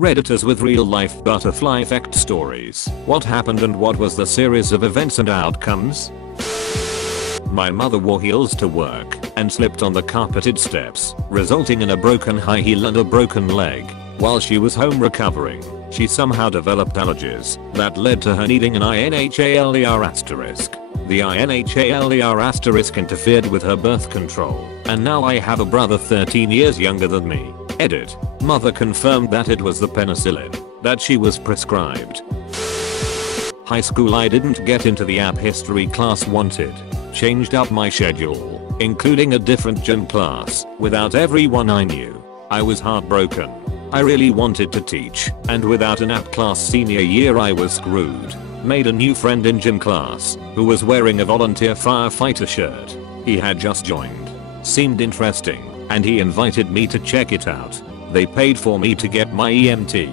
Redditors with real life butterfly effect stories. What happened and what was the series of events and outcomes? My mother wore heels to work and slipped on the carpeted steps, resulting in a broken high heel and a broken leg. While she was home recovering, she somehow developed allergies that led to her needing an INHALER*. The INHALER* interfered with her birth control, and now I have a brother 13 years younger than me. Edit. Mother confirmed that it was the penicillin that she was prescribed. High school, I didn't get into the app history class wanted. Changed up my schedule, including a different gym class, without everyone I knew. I was heartbroken. I really wanted to teach, and without an app class senior year I was screwed. Made a new friend in gym class, who was wearing a volunteer firefighter shirt. He had just joined. Seemed interesting, and he invited me to check it out. They paid for me to get my EMT.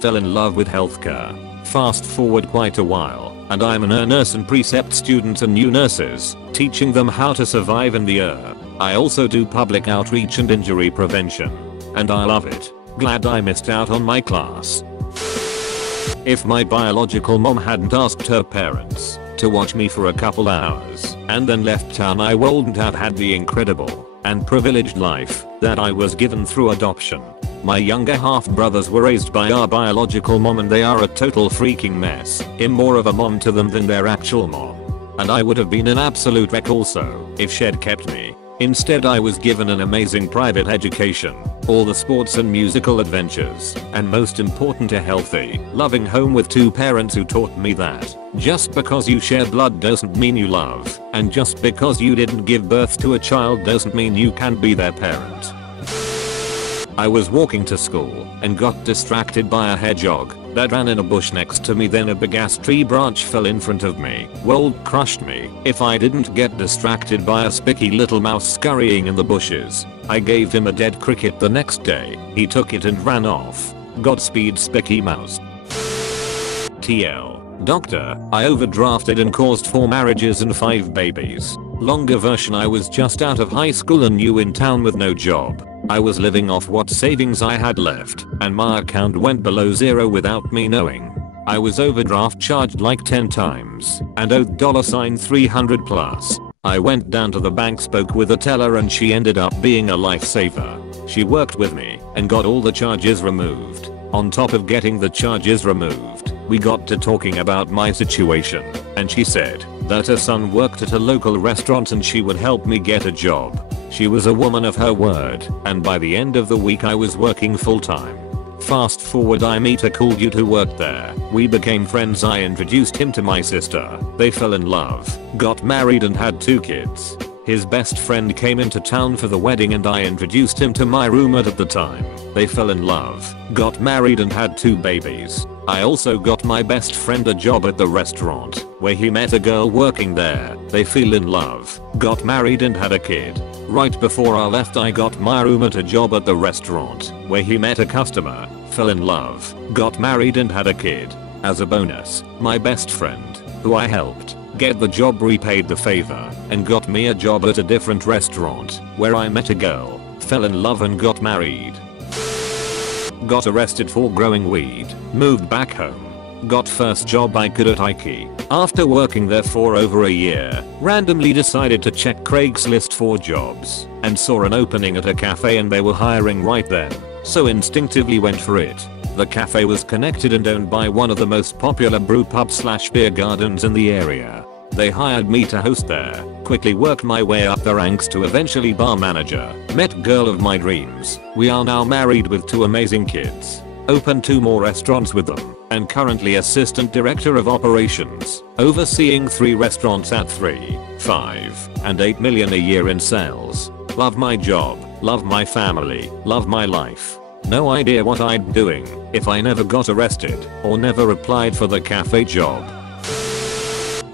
Fell in love with healthcare. Fast forward quite a while, and I'm a nurse and precept student and new nurses, teaching them how to survive in the air. I also do public outreach and injury prevention. And I love it. Glad I missed out on my class. If my biological mom hadn't asked her parents to watch me for a couple hours and then left town, I wouldn't have had the incredible and privileged life that I was given through adoption. My younger half brothers were raised by our biological mom and they are a total freaking mess. I'm more of a mom to them than their actual mom. And I would have been an absolute wreck also if she'd kept me. Instead, I was given an amazing private education, all the sports and musical adventures, and most important, a healthy, loving home with two parents who taught me that just because you share blood doesn't mean you love, and just because you didn't give birth to a child doesn't mean you can't be their parent. I was walking to school and got distracted by a hedgehog that ran in a bush next to me. Then a big ass tree branch fell in front of me. Well, crushed me. If I didn't get distracted by a spiky little mouse scurrying in the bushes. I gave him a dead cricket the next day. He took it and ran off. Godspeed, spiky mouse. TL. Doctor, I overdrafted and caused 4 marriages and 5 babies. Longer version, I was just out of high school and new in town with no job. I was living off what savings I had left, and my account went below zero without me knowing. I was overdraft charged like 10 times and owed $300 plus. I went down to the bank, spoke with a teller, and she ended up being a lifesaver. She worked with me and got all the charges removed. On top of getting the charges removed, we got to talking about my situation, and she said that her son worked at a local restaurant and she would help me get a job. She was a woman of her word, and by the end of the week I was working full time. Fast forward, I meet a cool dude who worked there. We became friends. I introduced him to my sister. They fell in love, got married and had 2 kids. His best friend came into town for the wedding and I introduced him to my roommate at the time. They fell in love, got married and had 2 babies. I also got my best friend a job at the restaurant where he met a girl working there. They fell in love, got married and had a kid. Right before I left, I got my roommate a job at the restaurant where he met a customer, fell in love, got married and had a kid. As a bonus, my best friend, who I helped get the job, repaid the favor and got me a job at a different restaurant where I met a girl, fell in love and got married. Got arrested for growing weed, moved back home. Got first job I could at Lakey. After working there for over a year, randomly decided to check Craigslist for jobs and saw an opening at a cafe and they were hiring right then, so instinctively went for it. The cafe was connected and owned by one of the most popular brew pub / beer gardens in the area. They hired me to host there, quickly worked my way up the ranks to eventually bar manager, met girl of my dreams. We are now married with 2 amazing kids, opened 2 more restaurants with them, and currently assistant director of operations, overseeing 3 restaurants at 3, 5, and 8 million a year in sales. Love my job, love my family, love my life. No idea what I'd be doing if I never got arrested or never applied for the cafe job.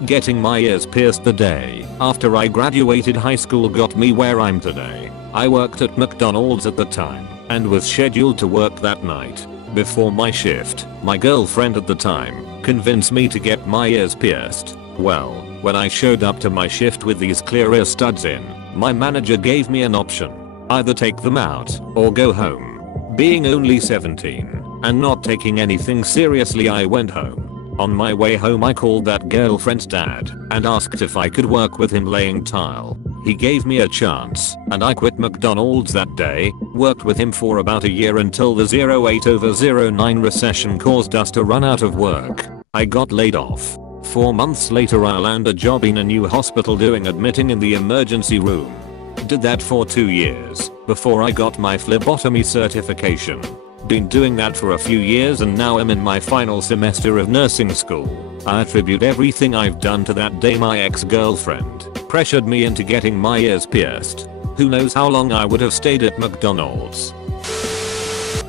Getting my ears pierced the day after I graduated high school got me where I'm today. I worked at McDonald's at the time and was scheduled to work that night. Before my shift, my girlfriend at the time convinced me to get my ears pierced. Well, when I showed up to my shift with these clear ear studs in, my manager gave me an option. Either take them out or go home. Being only 17 and not taking anything seriously, I went home. On my way home I called that girlfriend's dad and asked if I could work with him laying tile. He gave me a chance and I quit McDonald's that day, worked with him for about a year until the 08/09 recession caused us to run out of work. I got laid off. 4 months later I landed a job in a new hospital doing admitting in the emergency room. Did that for 2 years before I got my phlebotomy certification. Been doing that for a few years and now I'm in my final semester of nursing school. I attribute everything I've done to that day my ex-girlfriend pressured me into getting my ears pierced. Who knows how long I would have stayed at McDonald's.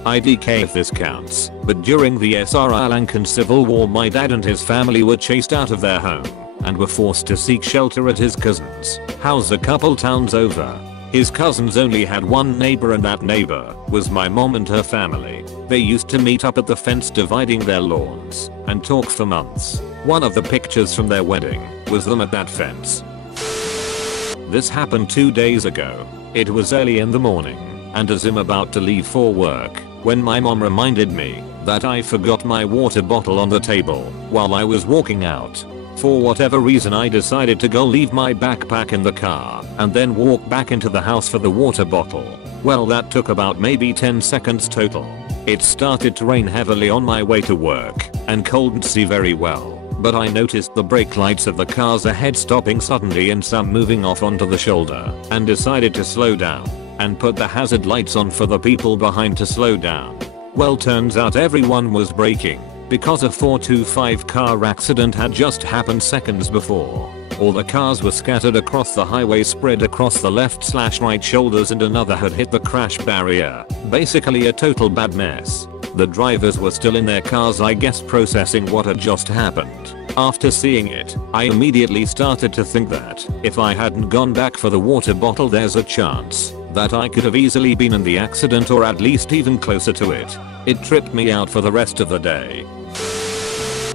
IDK if this counts, but during the Sri Lankan Civil War my dad and his family were chased out of their home and were forced to seek shelter at his cousin's house a couple towns over. His cousins only had one neighbor and that neighbor was my mom and her family. They used to meet up at the fence dividing their lawns and talk for months. One of the pictures from their wedding was them at that fence. This happened 2 days ago. It was early in the morning and as I'm about to leave for work when my mom reminded me that I forgot my water bottle on the table while I was walking out. For whatever reason I decided to go leave my backpack in the car and then walk back into the house for the water bottle. Well, that took about maybe 10 seconds total. It started to rain heavily on my way to work and couldn't see very well. But I noticed the brake lights of the cars ahead stopping suddenly and some moving off onto the shoulder and decided to slow down and put the hazard lights on for the people behind to slow down. Well, turns out everyone was braking because a 425 car accident had just happened seconds before. All the cars were scattered across the highway, spread across the left/right shoulders, and another had hit the crash barrier. Basically a total bad mess. The drivers were still in their cars, I guess, processing what had just happened. After seeing it, I immediately started to think that if I hadn't gone back for the water bottle there's a chance that I could have easily been in the accident or at least even closer to it. It tripped me out for the rest of the day.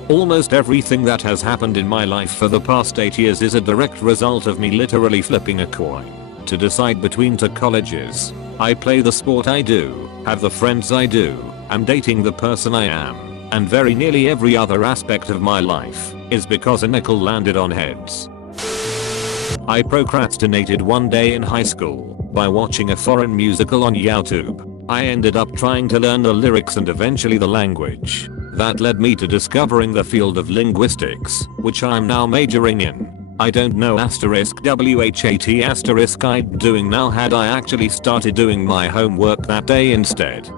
Almost everything that has happened in my life for the past 8 years is a direct result of me literally flipping a coin to decide between 2 colleges. I play the sport I do, have the friends I do, I'm dating the person I am, and very nearly every other aspect of my life is because a nickel landed on heads. I procrastinated one day in high school by watching a foreign musical on YouTube. I ended up trying to learn the lyrics and eventually the language. That led me to discovering the field of linguistics, which I'm now majoring in. I don't know *WHAT* I'd doing now had I actually started doing my homework that day instead.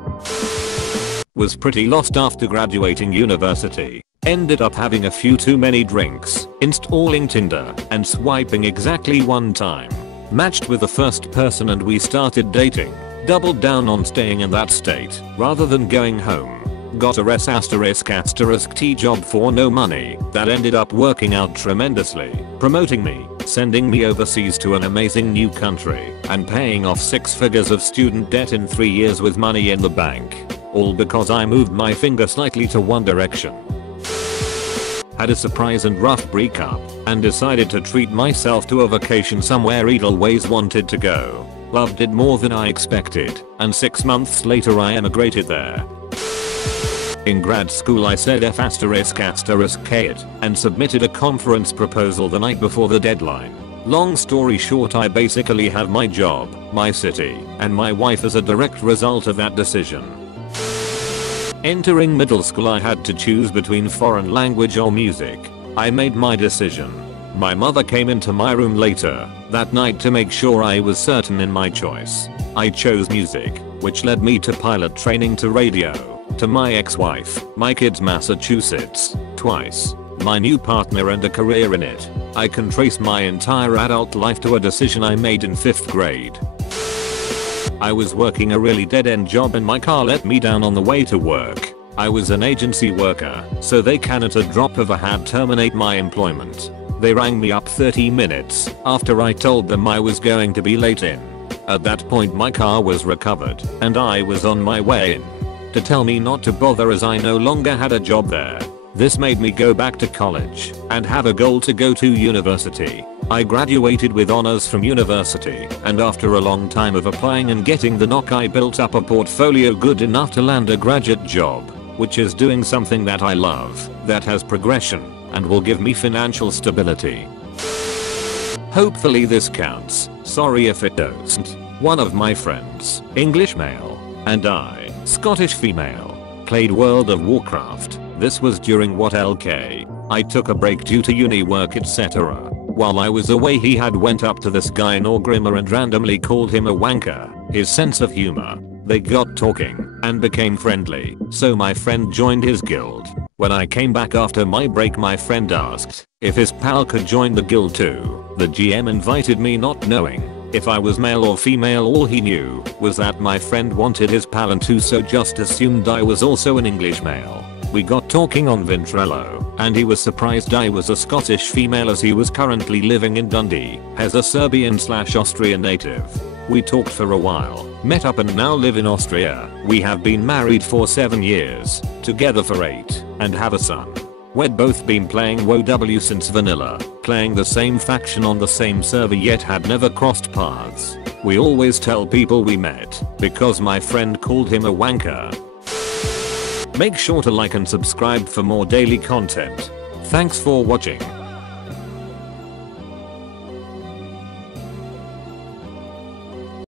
Was pretty lost after graduating university. Ended up having a few too many drinks, installing Tinder, and swiping exactly 1 time. Matched with the first person and we started dating. Doubled down on staying in that state rather than going home. Got a ***T job for no money that ended up working out tremendously, promoting me, sending me overseas to an amazing new country, and paying off 6 figures of student debt in 3 years with money in the bank. All because I moved my finger slightly to one direction. Had a surprise and rough breakup and decided to treat myself to a vacation somewhere I'd always wanted to go. Loved it more than I expected, and 6 months later I emigrated there. In grad school I said ***it and submitted a conference proposal the night before the deadline. Long story short, I basically have my job, my city, and my wife as a direct result of that decision. Entering middle school I had to choose between foreign language or music. I made my decision. My mother came into my room later that night to make sure I was certain in my choice. I chose music, which led me to pilot training, to radio, to my ex-wife, my kids, Massachusetts, twice, my new partner, and a career in it. I can trace my entire adult life to a decision I made in 5th grade. I was working a really dead-end job and my car let me down on the way to work. I was an agency worker, so they can at a drop of a hat terminate my employment. They rang me up 30 minutes after I told them I was going to be late in. At that point my car was recovered and I was on my way in. To tell me not to bother as I no longer had a job there. This made me go back to college and have a goal to go to university. I graduated with honors from university, and after a long time of applying and getting the knock I built up a portfolio good enough to land a graduate job. which is doing something that I love, that has progression, and will give me financial stability. Hopefully this counts, sorry if it doesn't. One of my friends, English male, and I, Scottish female, played World of Warcraft. This was during what LK. I took a break due to uni work etc. While I was away he had went up to this guy in Orgrimmar and randomly called him a wanker. His sense of humor. They got talking and became friendly, so my friend joined his guild. When I came back after my break my friend asked if his pal could join the guild too. The GM invited me not knowing if I was male or female. All he knew was that my friend wanted his pal and too, so just assumed I was also an English male. We got talking on Ventrello, and he was surprised I was a Scottish female as he was currently living in Dundee as a Serbian/Austrian native. We talked for a while, met up and now live in Austria. We have been married for 7 years, together for 8, and have a son. We'd both been playing WoW since vanilla, playing the same faction on the same server yet had never crossed paths. We always tell people we met, because my friend called him a wanker. Make sure to like and subscribe for more daily content. Thanks for watching.